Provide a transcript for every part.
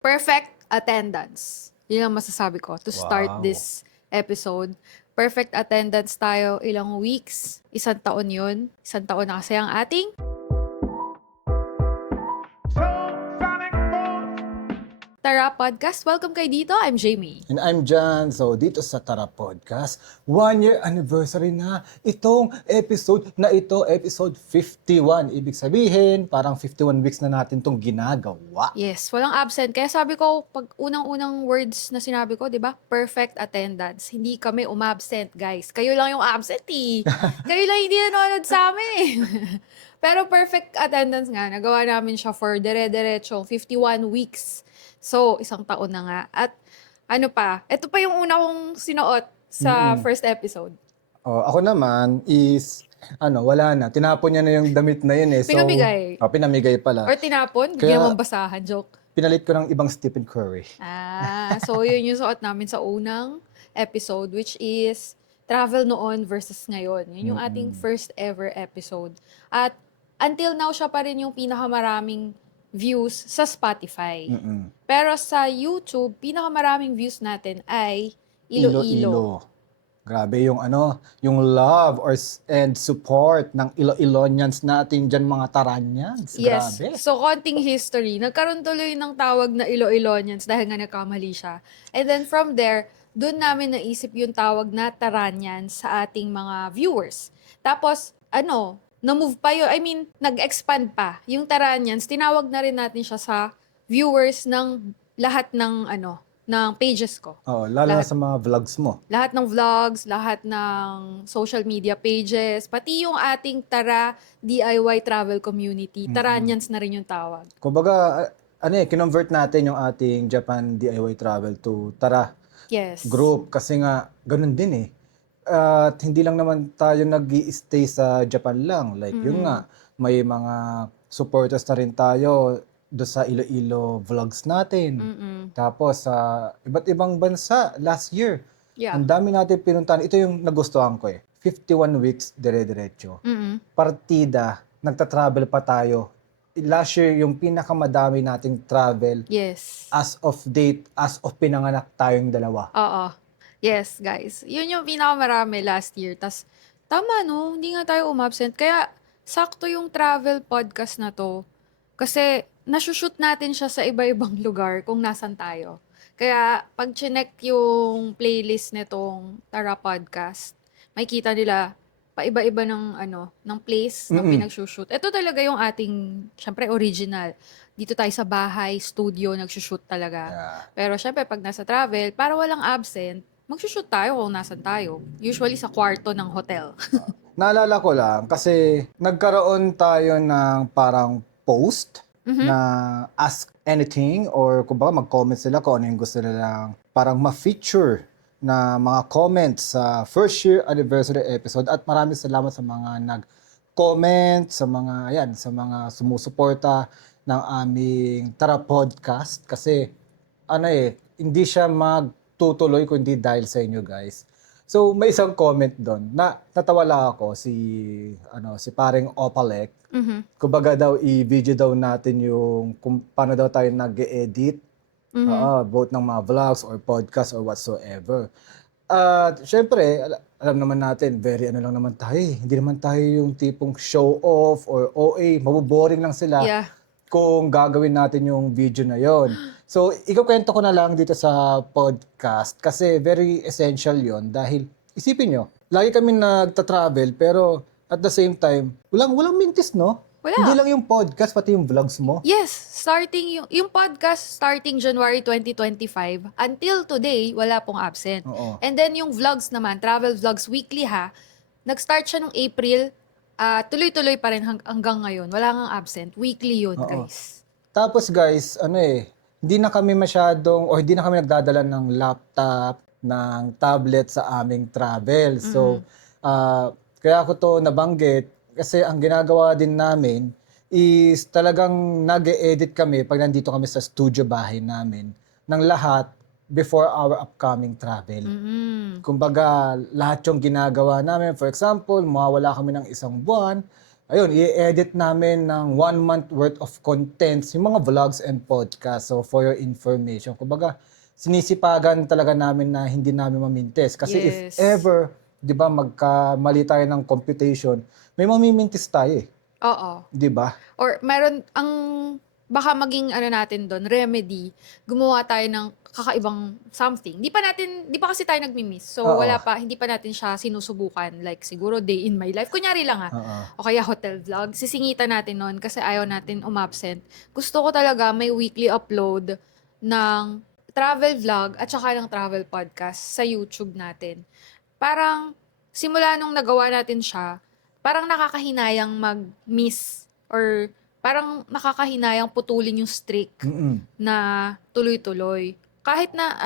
Perfect attendance. Yun ang masasabi ko to start Wow. this episode. Perfect attendance tayo ilang weeks. Isang taon yun. Isang taon na kasi ang ating Tara Podcast. Welcome kayo dito. I'm Jamie. And I'm John. So dito sa Tara Podcast, 1-year anniversary na itong episode na ito, episode 51. Ibig sabihin, parang 51 weeks na natin itong ginagawa. Yes, walang absent. Kaya sabi ko, pag unang-unang words na sinabi ko, di ba? Perfect attendance. Hindi kami umabsent, guys. Kayo lang yung absent, eh. Kayo lang hindi nanonood sa amin, eh. Pero perfect attendance nga, nagawa namin siya for dire-diretsong 51 weeks. So, isang taon na nga. At ano pa, ito pa yung una kong sinuot sa first episode. Oh, ako naman is, wala na. Tinapon niya na yung damit na yun eh. So, Pinamigay. Pinamigay pala. Or tinapon, Kaya- ginawang basahan, joke. Pinalit ko ng ibang Stephen Curry. So yun yung suot namin sa unang episode, which is travel noon versus ngayon. Yun yung ating first ever episode. At until now, siya pa rin yung pinakamaraming views sa Spotify. Pero sa YouTube, pinakamaraming views natin ay Iloilo. Grabe yung yung love and support ng Iloilonians natin dyan, mga Taranyans. Yes. Grabe. So, konting history. Nagkaroon tuloy ng tawag na Iloilonians dahil nga nagkamali siya. And then from there, doon namin naisip yung tawag na Taranyans sa ating mga viewers. Tapos, na-move pa yun. I mean, nag-expand pa. Yung Taranyans, tinawag na rin natin siya sa viewers ng lahat ng ng pages ko. Oh, lalo na Lahat. sa mga vlogs mo. Lahat ng vlogs, lahat ng social media pages, pati yung ating Tara DIY travel community. Taranyans na rin yung tawag. Kumbaga, kinonvert natin yung ating Japan DIY Travel to Tara Yes. group kasi nga ganun din eh. At hindi lang naman tayo nag-i-stay sa Japan lang. Like yung nga, may mga supporters na rin tayo do sa Iloilo vlogs natin. Tapos sa iba't ibang bansa last year. Yeah. Ang dami natin pinuntahan. Ito yung nagustuhan ko eh. 51 weeks dire-diretso. Partida, nagta-travel pa tayo. Last year, yung pinakamadami nating travel Yes. as of date, as of pinanganak tayong dalawa. Oo. Yes, guys. Yun yung pinakamarami last year. Tas, tama no, hindi nga tayo umabsent. Kaya, sakto yung travel podcast na to. Kasi, nasushoot natin siya sa iba-ibang lugar kung nasan tayo. Kaya, pag chinek yung playlist nitong Tara Podcast, makikita nila paiba-iba ng place na pinagsushoot. Ito talaga yung ating, syempre, original. Dito tayo sa bahay, studio, nagsushoot talaga. Yeah. Pero syempre, pag nasa travel, para walang absent, magsushoot tayo kung nasan tayo. Usually sa kwarto ng hotel. Naalala ko lang kasi nagkaroon tayo ng parang post na ask anything or kumbaga mag-comment sila kung ano yung gusto nilang parang ma-feature na mga comments sa first year anniversary episode, at maraming salamat sa mga nag-comment, sa mga sumusuporta ng aming Tara Podcast kasi hindi siya magtutuloy kundi dahil sa inyo guys. So may isang comment doon na natawa lang ako, si paring Opalek. Kumbaga daw i-video daw natin yung kung paano daw tayo nag-edit. Both ng mga vlogs or podcast or whatsoever. At syempre, alam naman natin, very lang naman tayo eh. Hindi naman tayo yung tipong show off or OA, maboboring lang sila Yeah. kung gagawin natin yung video na yon. So, ikukwento ko na lang dito sa podcast kasi very essential yon dahil isipin nyo, lagi kami nagta-travel pero at the same time, walang mintis, no? Wala. Hindi lang yung podcast, pati yung vlogs mo. Yes, starting yung podcast starting January 2025 until today, wala pong absent. Oo. And then yung vlogs naman, travel vlogs weekly nag-start siya nung April, tuloy-tuloy pa rin hanggang ngayon. Wala ngang absent. Weekly yun, Oo. guys. Tapos guys, hindi na kami nagdadala ng laptop, ng tablet sa aming travel. So, kaya ako to nabanggit kasi ang ginagawa din namin is talagang nag-e-edit kami pag nandito kami sa studio bahay namin ng lahat before our upcoming travel. Kumbaga, lahat yung ginagawa namin. For example, mawawala kami ng isang buwan, ayun, i-edit namin ng 1 month worth of contents, yung mga vlogs and podcasts. So, for your information, kumbaga, sinisipagan talaga namin na hindi namin mamintis. Kasi if Yes. ever, di ba, magkamali tayo ng computation, may mamimintis tayo eh. Oo. Di ba? Or meron baka maging ano natin doon, remedy, gumawa tayo ng kakaibang something. Di pa kasi tayo nagmi-miss. So Oo. hindi pa natin siya sinusubukan. Like siguro day in my life. Kunyari lang Oo. O kaya hotel vlog. Sisingitan natin noon kasi ayaw natin umabsent. Gusto ko talaga may weekly upload ng travel vlog at saka ng travel podcast sa YouTube natin. Parang simula nung nagawa natin siya, parang nakakahinayang mag-miss or parang nakakahinayang putulin yung streak Mm-mm. na tuloy-tuloy. Kahit na,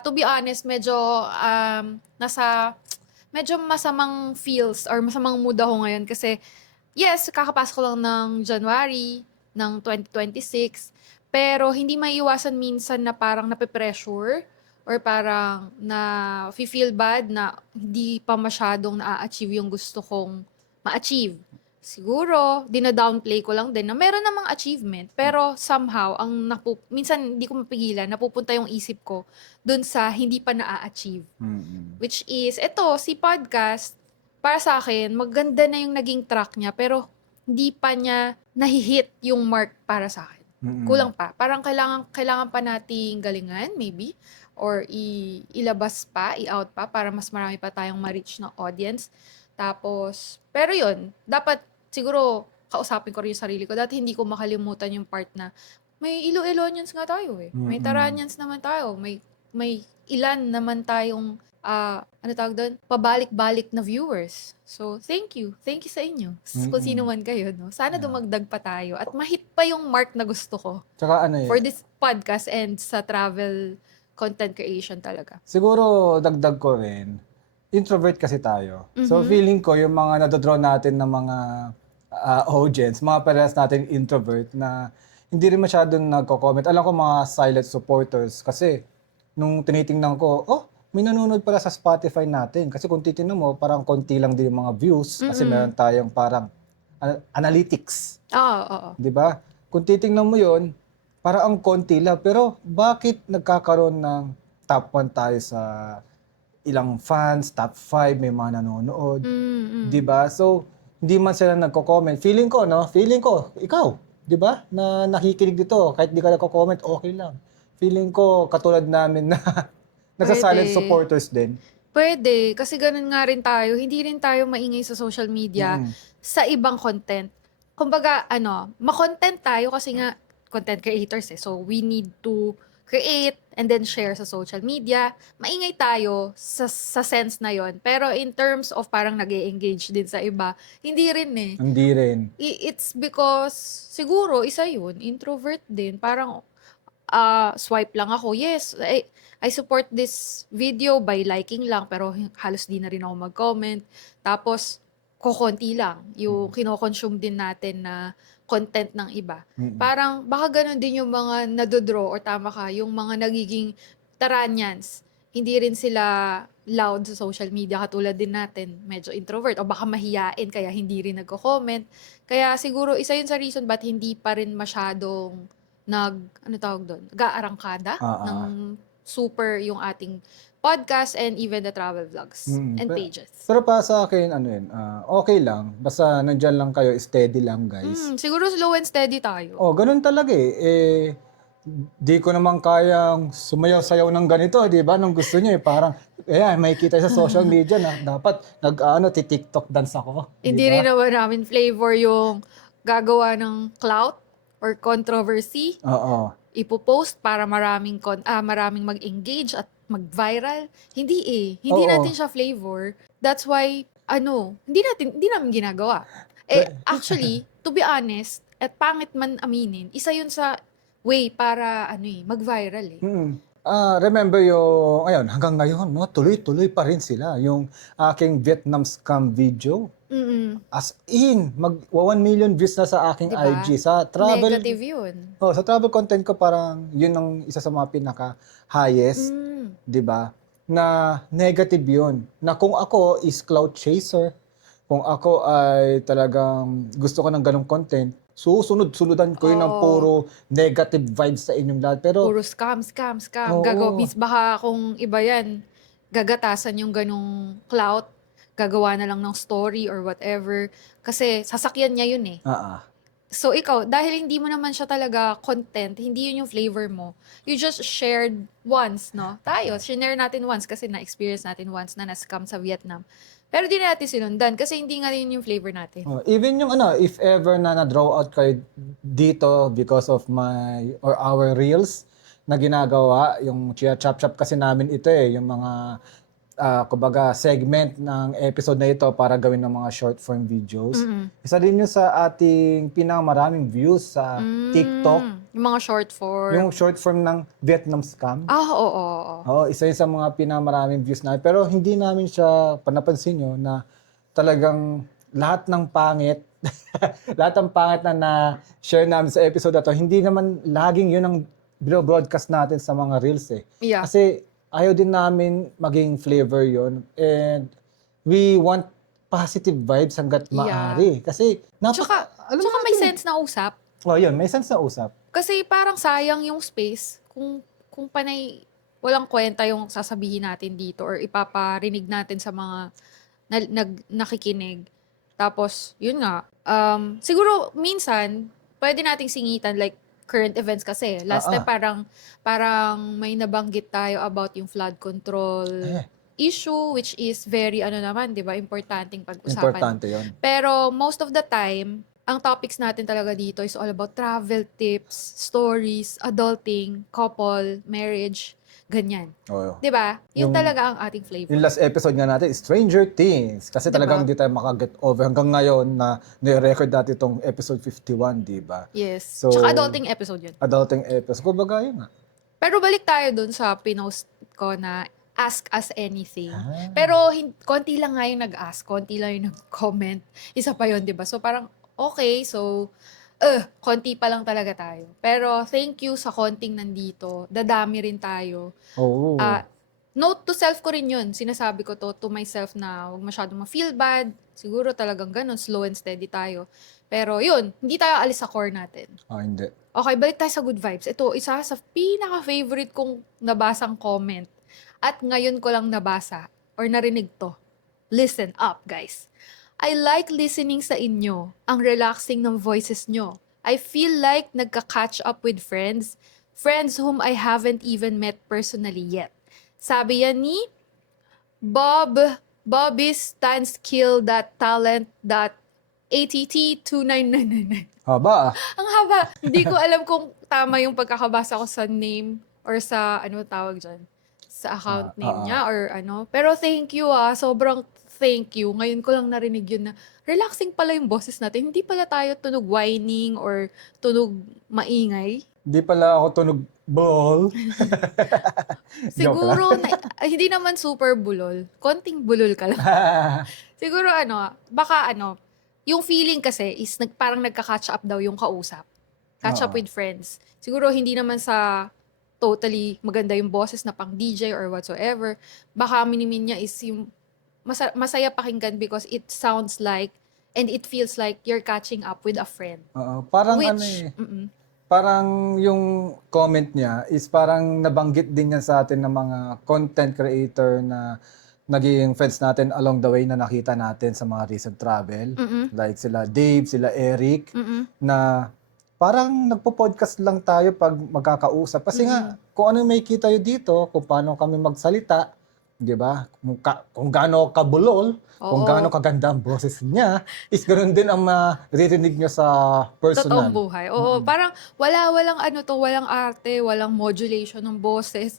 to be honest, medyo masamang feels or masamang mood ako ngayon kasi, yes, kakapasok ko lang ng January ng 2026, pero hindi maiiwasan minsan na parang nape-pressure or parang na feel bad na hindi pa masyadong na-achieve yung gusto kong ma-achieve. Siguro, dina-downplay ko lang din na meron namang achievement, pero somehow, minsan hindi ko mapigilan, napupunta yung isip ko dun sa hindi pa na-achieve. Mm-mm. Which is, si podcast, para sa akin, maganda na yung naging track niya, pero hindi pa niya nahihit yung mark para sa akin. Mm-mm. Kulang pa. Parang kailangan pa nating galingan, maybe, or ilabas pa, i-out pa, para mas marami pa tayong ma-reach na audience. Tapos, pero yun, dapat siguro kausapin ko rin yung sarili ko. Dati hindi ko makalimutan yung part na may Iloilonians nga tayo eh. May Mm-mm. Taranians naman tayo. May ilan naman tayong ano tawag doon? Pabalik-balik na viewers. So, thank you. Thank you sa inyo. Kung sino man kayo, no? Sana dumagdag pa tayo at mahit pa yung mark na gusto ko Tsaka ano eh, for this podcast and sa travel content creation talaga. siguro dagdag ko rin, introvert kasi tayo. So Mhm. feeling ko yung mga nadodraw natin ng mga audience, mga parehas natin introvert na hindi rin masyadong nagko-comment. Alam ko mga silent supporters kasi nung tinitingnan ko, may nanonood pala sa Spotify natin. Kasi kung titingnan mo, parang konti lang din yung mga views kasi meron tayong parang analytics. Oo. 'Di ba? Kung titingnan mo 'yon, para ang konti lang. Pero bakit nagkakaroon ng top 1 tayo sa ilang fans, top 5, may mga nanonood, 'di ba? So, hindi man sila nagko-comment. Feeling ko, ikaw, 'di ba? Na nakikinig dito, kahit di ka nagko-comment, okay lang. Feeling ko katulad namin na nagsa-silent Pwede. supporters din. Pwede, kasi ganun nga rin tayo. Hindi rin tayo maingay sa social media Mm. sa ibang content. Kumbaga, ma-content tayo kasi nga content creators eh. So, we need to create and then share sa social media. Maingay tayo sa sense na yon. Pero in terms of parang nag-e-engage din sa iba, hindi rin eh. Hindi rin. It's because, siguro, isa yun, introvert din. Parang, swipe lang ako. Yes, I support this video by liking lang, pero halos di na rin ako mag-comment. Tapos, kokonti lang yung kino-consume din natin na content ng iba. Mm-mm. Parang, baka ganun din yung mga nadodraw, or tama ka, yung mga nagiging Taranians. Hindi rin sila loud sa social media, katulad din natin, medyo introvert, o baka mahiyain, kaya hindi rin nagko-comment. Kaya siguro, isa yun sa reason ba't hindi pa rin masyadong ga-arangkada ng super yung ating podcast and even the travel vlogs and pages. Pero para sa akin, okay lang. Basta nandyan lang kayo, steady lang, guys. Siguro slow and steady tayo. Ganun talaga eh. Di ko naman kayang sumayaw-sayaw ng ganito, di ba? Nung gusto niyo parang, may kita sa social media na dapat TikTok dance ako. Hindi rin naman namin flavor yung gagawa ng clout or controversy. Oo. Ipopost para maraming mag-engage at mag-viral. Hindi natin siya flavor. That's why, hindi namin ginagawa. Actually, to be honest, at pangit man aminin, isa yun sa way para, mag-viral eh. Remember hanggang ngayon, no, tuloy-tuloy pa rin sila. Yung aking Vietnam scam video. As in, 1 million views na sa aking Diba? IG. Sa travel, Negative yun. sa travel content ko parang yun ang isa sa mga pinaka-highest. 'Di ba? Na negative yun. Na kung ako is cloud chaser, Kung ako ay talagang gusto ko ng ganong content, susunod-suludan ko yun ng Oo. puro negative vibes sa inyong lahat. Pero, Puro scam, scam, scam. oo, Baka kung iba yan, gagatasan yung ganong clout, gagawa na lang ng story or whatever. Kasi sasakyan niya yun eh. ah, So ikaw, dahil hindi mo naman siya talaga content, hindi yun yung flavor mo, you just shared once, no? Tayo, shinare natin once kasi na-experience natin once na na-scam sa Vietnam. Pero di natin sinundan kasi hindi nga yun yung flavor natin. even yung ano, if ever na na-draw out kayo dito because of my or our reels na ginagawa, yung chop-chop kasi namin ito yung mga kumbaga segment ng episode na ito para gawin ng mga short form videos. Mm-mm. Isa din yun sa ating pinakamaraming views sa TikTok, Yung mga short yung form. short form ng Vietnam scam. Oo, oo. Oo, isa yun sa mga pinakamaraming views namin. Pero hindi namin siya, panapansin nyo, na talagang lahat ng pangit, lahat ng pangit na na-share namin sa episode na to, hindi naman laging yun ang broadcast natin sa mga reels eh. Yeah. Kasi ayaw din namin maging flavor yon, and we want positive vibes hanggat maaari. Kasi alam Tsaka mo may natin, sense na usap. yun, may sense na usap. Kasi parang sayang yung space kung panay walang kwenta yung sasabihin natin dito or ipaparinig natin sa mga nakikinig. Tapos, yun nga, siguro minsan, pwede nating singitan like current events kasi. Last time parang may nabanggit tayo about yung flood control issue which is very ano naman, 'di ba? Importanteng pag-usapan. Importante yun. Pero most of the time, ang topics natin talaga dito is all about travel tips, stories, adulting, couple, marriage, ganyan. Oo. 'Di ba? Yun Yung- talaga ang ating flavor. Yung last episode nga natin, Stranger Things. Kasi Diba? talagang hindi tayo makaget over hanggang ngayon na nire-record natin itong episode 51, di ba? Yes. So- Tsaka adulting episode yun. Adulting episode. Kumbaga yun nga. Pero balik tayo dun sa pinost ko na ask us anything. Ah. Pero konti lang nga yung nag-ask, konti lang yung nag-comment. Isa pa yun, di ba? So parang, okay, so, konti pa lang talaga tayo. Pero thank you sa konting nandito. Dadami rin tayo. Oo. Note to self ko rin yun. Sinasabi ko to myself na huwag masyadong ma-feel bad. Siguro talagang ganun, slow and steady tayo. Pero yun, hindi tayo alis sa core natin. Hindi. Okay, balik tayo sa good vibes. Ito, isa sa pinaka-favorite kong nabasang comment. At ngayon ko lang nabasa or narinig to. Listen up, guys. I like listening sa inyo. Ang relaxing ng voices nyo. I feel like nagka-catch up with friends. Friends whom I haven't even met personally yet. Sabi yan ni Bobby stands kill that talent that ATT 29999. Haba Ang haba. Hindi ko alam kung tama yung pagkakabasa ko sa name or sa ano tawag dyan. Sa account name niya or ano. Pero thank you sobrang thank you. Ngayon ko lang narinig yun na relaxing pala yung boses natin. Hindi pala tayo tunog whining or tunog maingay. Di pala ako tunog ball. Siguro, hindi naman super bulol. Konting bulol ka lang. Siguro baka yung feeling kasi is parang nagka-catch up daw yung kausap. Catch up with friends. Siguro hindi naman sa totally maganda yung boses na pang DJ or whatsoever. Baka minimin niya is yung masaya pakinggan because it sounds like and it feels like you're catching up with a friend. Parang Which, parang yung comment niya is parang nabanggit din niya sa atin ng mga content creator na naging friends natin along the way na nakita natin sa mga recent travel. Like sila Dave, sila Eric, na parang nagpo-podcast lang tayo pag magkakausap. Kasi nga, kung ano yung may kita yun dito, kung paano kami magsalita, di ba? Kung gaano kabulol, kung gaano kaganda ang boses niya, is ganoon din ang maririnig nyo sa personal. Totoong buhay. Oo, parang walang walang arte, walang modulation ng boses.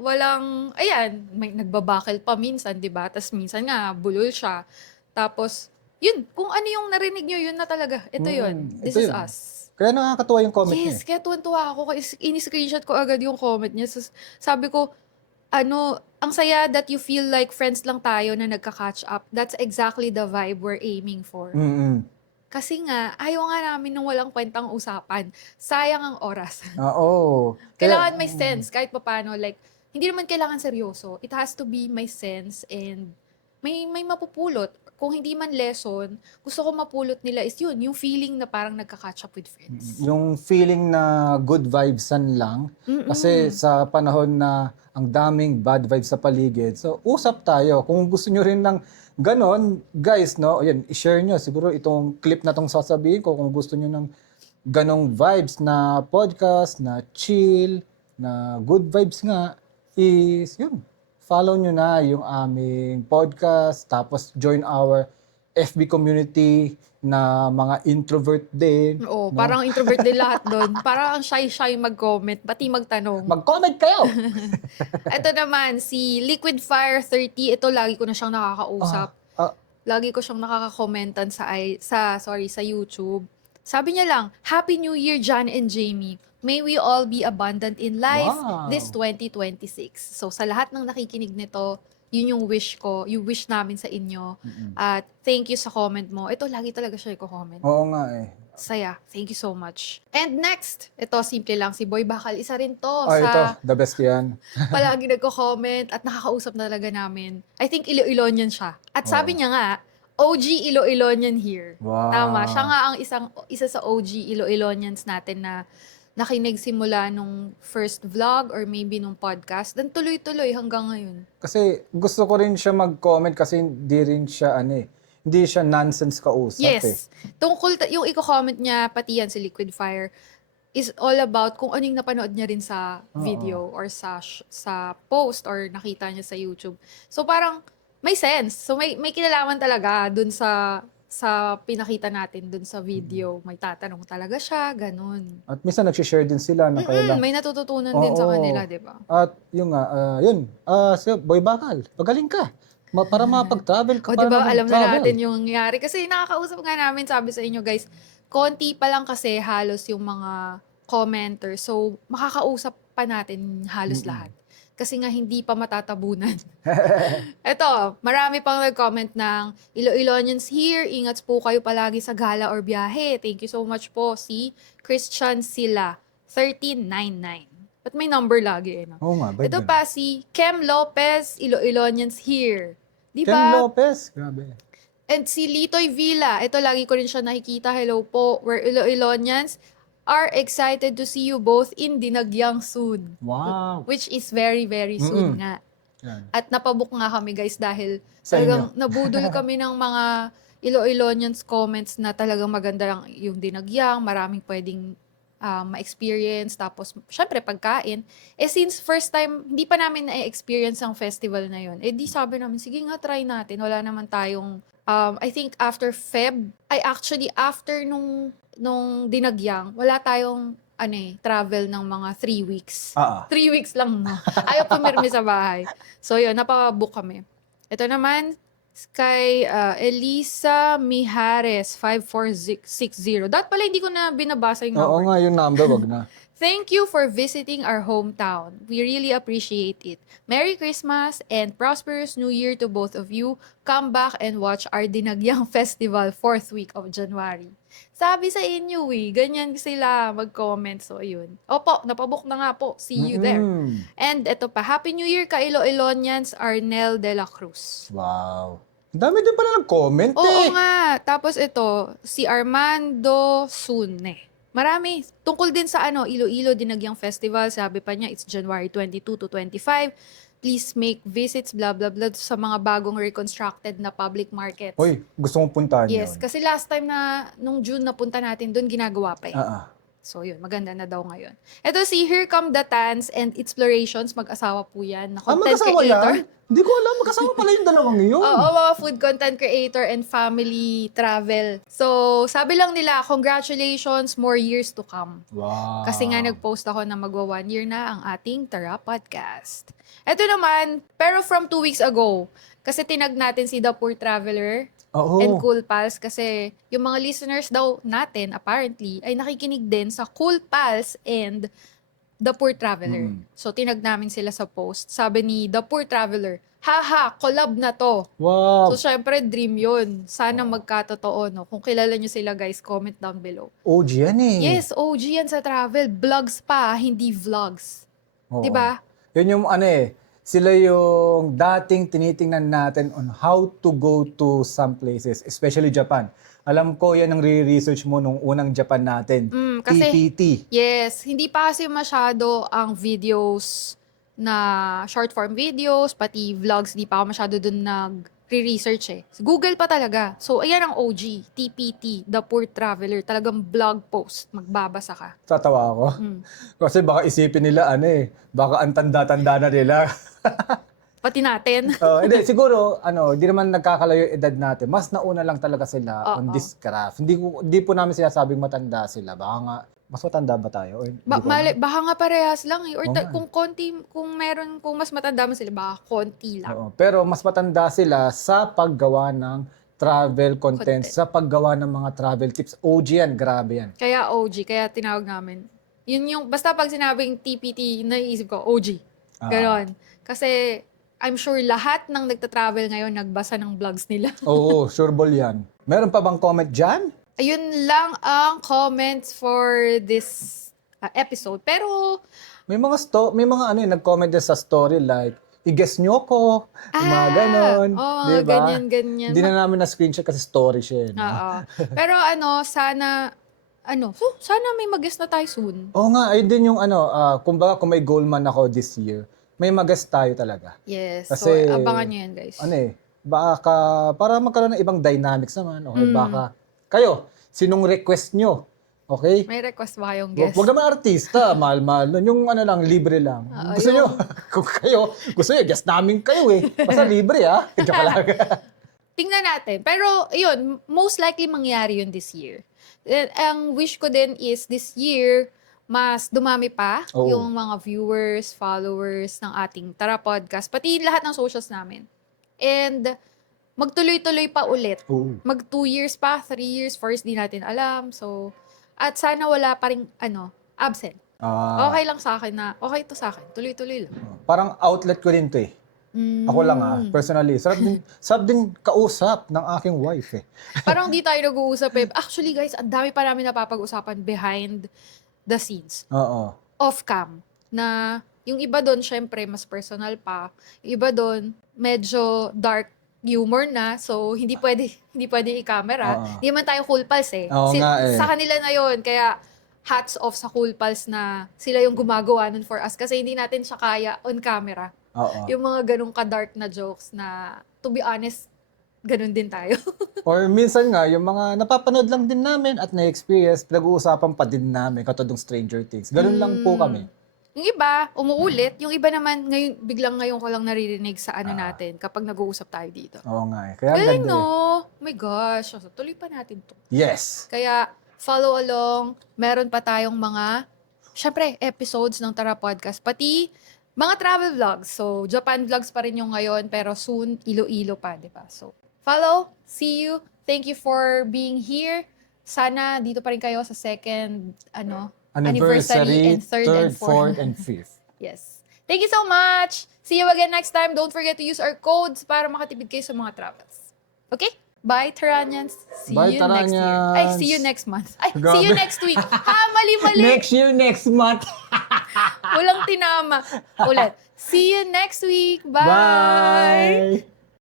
Walang, ayan, may nagbabakil pa minsan, di ba? Tapos minsan nga, bulol siya. Tapos, yun, kung ano yung narinig nyo, yun na talaga. Ito yun. This is us. Kaya nakakatuwa yung comment niya. Yes, kaya tuwan-tuwa ako. Ini-screenshot ko agad yung comment niya. Sabi ko, ang saya that you feel like friends lang tayo na nagka-catch up. That's exactly the vibe we're aiming for. Kasi nga, ayaw nga namin ng walang kwentang usapan. Sayang ang oras. Oo. Kailangan may sense kahit papaano. Like, hindi naman kailangan seryoso. It has to be may sense and may mapupulot. Kung hindi man lesson, gusto ko mapulot nila is yun, yung feeling na parang nagka-catch up with friends. Yung feeling na good vibesan lang. Kasi Mm-mm. sa panahon na ang daming bad vibes sa paligid, so usap tayo. Kung gusto nyo rin ng ganon, guys, no, ayan, i-share nyo. Siguro itong clip na tong sasabihin ko, kung gusto nyo ng ganong vibes na podcast, na chill, na good vibes nga, is yun. Follow nyo na yung aming podcast, tapos join our FB community na mga introvert din. Oo, No? parang introvert din lahat doon. Parang ang shy-shy mag-comment, pati magtanong. Mag-comment kayo! Ito naman, si Liquid Fire 30, ito lagi ko na siyang nakakausap. Ah, Lagi ko siyang nakakakomentan sa YouTube. Sabi niya lang, Happy New Year, John and Jamie. May we all be abundant in life Wow. this 2026. So sa lahat ng nakikinig nito, yun yung wish ko, yung wish namin sa inyo. At thank you sa comment mo. Ito, lagi talaga siya i-comment. oo nga eh. Saya. Thank you so much. And next, ito simple lang, si Boy Bakal. Isa rin to Ito, sa the best yan. palagi nagko-comment at nakakausap na talaga namin. I think Iloilonian siya. At sabi niya nga, OG Iloilonian here. Wow. Tama. Siya nga ang isa sa OG Iloilonians natin na nakinig simula nung first vlog or maybe nung podcast. Dan tuloy-tuloy hanggang ngayon. Kasi gusto ko rin siya mag-comment kasi hindi rin siya hindi siya nonsense kausap eh. Yes. Tungkol, yung i-comment niya, pati yan si Liquid Fire, is all about kung anong napanood niya rin sa video or sa post or nakita niya sa YouTube. So parang may sense. So may kinalaman talaga dun sa pinakita natin dun sa video. May tatanong talaga siya, ganun. At minsan nag-share din sila na kailang. May natututunan din sa Oo. kanila, di ba? At yung nga, si Boy Bakal, pagaling ka. Para mapag-travel ka. O, para di ba, alam na mag-travel. natin yung nangyari. Kasi nakakausap nga namin, sabi sa inyo, guys, konti pa lang kasi halos yung mga commenters. So, makakausap pa natin halos lahat. Kasi nga hindi pa matatabunan. Eto, marami pang nag-comment ng Iloilonians here. Ingat po kayo palagi sa gala or biyahe. Thank you so much po. Si Christian Sila, 1399. Ba't may number lagi eh, no? Oo nga, ba't Ito ganun? pa si Kem Lopez, Iloilonians here. Di Ken ba? Lopez, grabe. And si Litoy Villa, ito lagi ko rin siya nakikita. Hello po, we're Iloilonians are excited to see you both in Dinagyang soon. Wow. Which is very, very soon nga. Yan. At napabook nga kami guys dahil Sa talagang nabudol kami ng mga Iloilonians comments na talagang maganda lang yung Dinagyang, maraming pwedeng ma-experience, tapos syempre pagkain. Eh since first time, hindi pa namin na-experience ang festival na yun, eh di sabi namin, sige nga try natin, wala naman tayong, I think after after nung Dinagyang, wala tayong travel ng mga 3 weeks. 3 weeks lang, no? Ayaw pumirmi sa bahay. So, yun, napabook kami. Ito naman, kay Elisa Mijares, 5460. Dapat pala hindi ko na binabasa yung Oo number. nga, yung number, wag na. Thank you for visiting our hometown. We really appreciate it. Merry Christmas and prosperous New Year to both of you. Come back and watch our Dinagyang Festival 4th week of January. Sabi sa inyo ganyan sila mag-comment. So, ayun. Opo, napabook na nga po. See you there. And ito pa, Happy New Year ka Iloilonians, Arnel de la Cruz. Wow. Ang dami din pala ng-comment Oo nga. Tapos ito, si Armando Sune. Marami. Tungkol din sa Iloilo Dinagyang Festival. Sabi pa niya, it's January 22 to 25. Please make visits, blah, blah, blah, sa mga bagong reconstructed na public markets. Uy, gusto kong puntahan Yes, yun. kasi last time nung June na punta natin, doon ginagawa pa eh. So yun, maganda na daw ngayon. Ito si Here Come the Tans and Explorations, mag-asawa po yan. Na content Mag-asawa creator. yan? Hindi ko alam, mag-asawa pala yung dalawang yun. Oo, mga food content creator and family travel. So, sabi lang nila, congratulations, more years to come. Wow. Kasi nga nag-post ako na magwa 1 year na ang ating Tara Podcast. Ito naman, pero from 2 weeks ago, kasi tinag natin si The Poor Traveler and Cool Pals kasi yung mga listeners daw natin, apparently, ay nakikinig din sa Cool Pals and The Poor Traveler. So, tinag namin sila sa post. Sabi ni The Poor Traveler, haha, collab na to. Wow. So, syempre, dream yun. Sana magkatotoo, no? Kung kilala nyo sila, guys, comment down below. OG yan eh. Yes, OG yan sa travel. Vlogs pa, hindi vlogs. Oo. Diba? Yun yung Sila yung dating tinitingnan natin on how to go to some places, especially Japan. Alam ko yan ang re-research mo nung unang Japan natin, Kasi, TPT. yes, hindi pa kasi masyado ang videos na short form videos, pati vlogs, hindi pa ako masyado dun nag-research eh. Google pa talaga. So, ayan ang OG, TPT, The Poor Traveler. Talagang blog post. Magbabasa ka. Tatawa ako. Kasi baka isipin nila baka ang tanda-tanda na nila. Pati natin. Hindi, siguro, hindi naman nagkakalayo yung edad natin. Mas nauna lang talaga sila on this craft. Hindi po namin sinasabing matanda sila. Baka nga, mas matanda ba tayo? Or hindi ko alam. Baka nga parehas lang eh. Or Oo nga eh. kung konti, kung mas matanda mo sila, baka konti lang. Oo. Pero mas matanda sila sa paggawa ng travel content, sa paggawa ng mga travel tips. OG yan, grabe yan. Kaya OG, kaya tinawag namin. Yun yung, basta pag sinabing TPT, naiisip ko, OG. Ganon. Kasi, I'm sure lahat ng nagta-travel ngayon nagbasa ng vlogs nila. Oo, sure ball yan. Meron pa bang comment dyan? Ayun lang ang comments for this episode. Pero, May mga nag-comment din sa story like, i-guess nyo ko, yung mga ganon. Diba? ganyan. Hindi na namin na-screenshot kasi story siya. No? Oo. Pero sana may mag-guest na tayo soon. Oo nga, ayun din yung kumbaga kung may goal man ako this year, may mag-guest tayo talaga. Yes. Kasi, So, abangan nyo yan, guys. Baka, para magkaroon ng ibang dynamics naman, okay, baka, kayo, sinong request nyo? Okay? May request ba kayong guest? Huwag naman artista, mahal-mahal. Yung lang, libre lang. Gusto nyo, kung kayo, gusto nyo, guest namin kayo Basta libre Joke lang. Tingnan natin. Pero, yun, most likely mangyari yun this year. Ang wish ko din is this year, mas dumami pa yung mga viewers, followers ng ating Tara Podcast, pati lahat ng socials namin. And magtuloy-tuloy pa ulit. Mag 2 years pa, 3 years, 4 years, di natin alam. So, at sana wala pa rin, absent. Okay lang sa akin na, okay to sa akin, tuloy-tuloy lang. Parang outlet ko din to Ako lang personally. Sarap din kausap ng aking wife Parang di tayo nag-uusap Actually guys, ang dami pa namin napapag-usapan behind the scenes. Oo. Off-cam. Na yung iba doon, syempre, mas personal pa. Yung iba doon, medyo dark humor na. So, hindi pwede i-camera. Hindi man tayo Cool Pals Oo nga Sa kanila na yon. Kaya, hats off sa Cool Pals na sila yung gumagawa nun for us. Kasi hindi natin siya kaya on camera. Oo. Yung mga ganong ka-dark na jokes na, to be honest, ganun din tayo. Or minsan nga, yung mga napapanood lang din namin at na-experience, pinag-uusapan pa din namin, katulad ng Stranger Things. Ganun lang po kami. Yung iba, umuulit. Yung iba naman, biglang ngayon ko lang naririnig sa natin kapag nag-uusap tayo dito. Oo nga Kaya Galing, ganda no? Oh my gosh. So, tuloy pa natin to. Yes. Kaya, follow along. Meron pa tayong mga, syempre, episodes ng Tara Podcast. Pati, mga travel vlogs. So, Japan vlogs pa rin yung ngayon, pero soon, Iloilo pa, di ba? So, follow. See you. Thank you for being here. Sana dito pa rin kayo sa second, anniversary and third, fourth, and fifth. Yes. Thank you so much. See you again next time. Don't forget to use our codes para makatipid kayo sa mga travels. Okay? Bye, Taranyans. See Bye, you next year. Ay, see you next month. Ay, see you Grabe. next week. Mali. Next year, next month. Walang tinama. Ulit. See you next week. Bye. Bye.